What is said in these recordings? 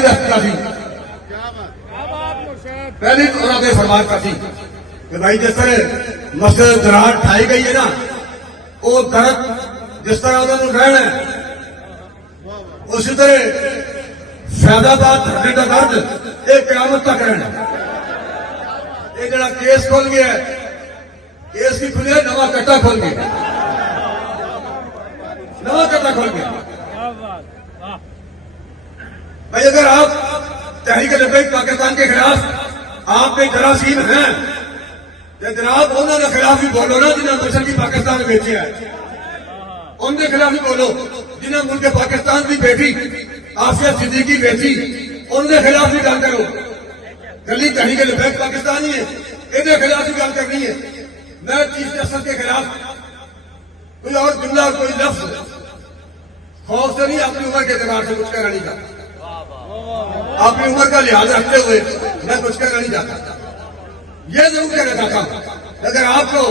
پہلی دست کا سی پہلی انہوں نے فرمایا کا سی کہ بھائی جس طرح مسجد درار ٹھائی گئی ہے نا وہ درخت جس طرح انہوں نے رہنا ہے اسی طرح فیض آباد دھرنے کا درد ایک قیامت تک رہنا یہ جڑا کیس کھل گیا ہے کیس کی کھلے نواں کٹا کھل گیا نواں کٹا کھل گیا بھائی اگر آپ تحریک لبیک پاکستان کے خلاف آپ کے جراثیم ہیں تو جناب انہوں نے خلاف ہی بولو نا جنہیں مشرق کی پاکستان بیچی ہے ان کے خلاف ہی بولو جنہیں ملک پاکستان کی بیٹی آفیہ صدیقی بیچی ان کے خلاف بھی گل کرو گلی تحریک لبیک پاکستانی ہے یہ خلاف بھی گل کرنی ہے میں چیف جسٹس کے خلاف کوئی اور جملہ کوئی لفظ خوف سے نہیں اپنی عمر کے اعتبار سے کچھ کہنا نہیں چاہتا اپنی عمر کا لحاظ رکھتے ہوئے میں کچھ کہنا نہیں چاہتا یہ ضرور کہنا چاہتا ہوں اگر آپ کو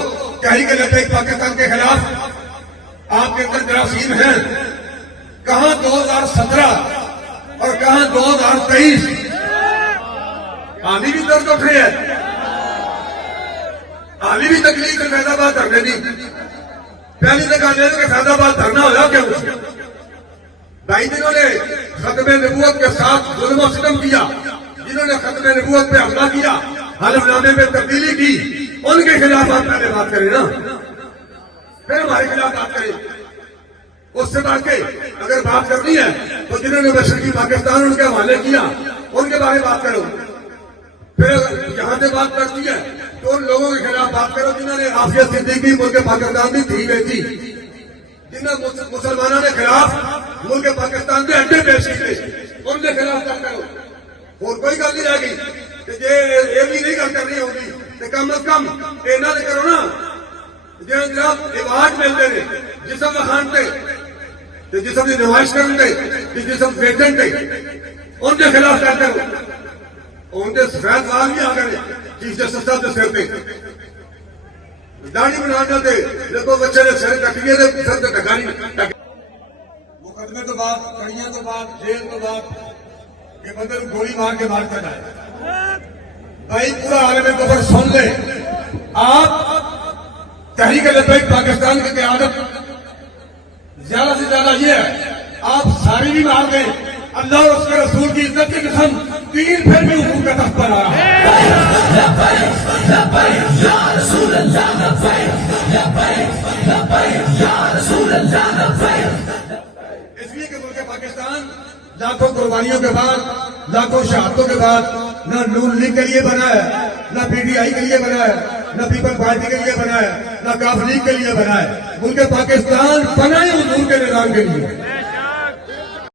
تحریک لبیک پاکستان کے خلاف آپ کے اندر جراثیم ہیں کہاں 2017 اور کہاں 2023 آنی بھی درد اٹھ رہی ہے آنی بھی تکلیف فیض آباد دھرنے دی پہلی جگہ کہ فیض آباد دھرنا ہوا کیا اس بھائی جنہوں نے ختم نبوت کے ساتھ ظلم و ستم کیا جنہوں نے ختم نبوت پہ حملہ کیا حلف نامے میں تبدیلی کی ان کے خلاف آپ پہلے بات کریں نا پھر ہمارے خلاف بات کریں اس سے بات کے اگر بات کرنی ہے تو جنہوں نے مشرقی پاکستان ان کے حوالے کیا ان کے بارے میں بات کرو پھر یہاں سے بات کرتی ہے تو ان لوگوں کے خلاف بات کرو جنہوں نے آفیہ صدیقی ملک پاکستان کی تھی بیٹی جنہوں مسلمانوں کے خلاف ملک پاکستان کے انڈے پیش کیے ان کے خلاف بات کرو اور کوئی گل نہیں رہ گئی کہ یہ بھی نہیں گل کرنی ہوگی کہ کم از کم اینا نہیں کرو نا جناب ایوارڈ ملتے ہیں جسم وکھانتے جسم کی نمائش کرتے جسم ویچنتے ان کے خلاف کرتے ہو ان کے سفید وال بھی آ گئے چیف جسٹس صاحب کے سر پہ داڑھی بنا جاتے دیکھو بچے نے سر کٹیے سر سے ٹکانی مقدمے تو بعد کڑیاں تو بعد جیل تو بعد یہ بندے گولی مار کے مار کر آئے بھائی پورا عالم کفر سن لے آپ تحریک لبیک پاکستان کی قیادت زیادہ سے زیادہ یہ ہے آپ ساری بھی مار دیں اللہ اور اس کے رسول کی عزت کی قسم تین پھر بھی حکم کا تخت پر آ رہا ہے اس لیے کہ ملک پاکستان لاکھوں قربانیوں کے بعد لاکھوں شہادتوں کے بعد نہ نون لیگ کے لیے بنا ہے نہ پی ٹی آئی کے لیے بنا ہے نہ پیپل پارٹی کے لیے بنا ہے نہ کاف لیگ کے لیے بنا ہے ملک پاکستان بنا ہی حضور کے نظام کے لیے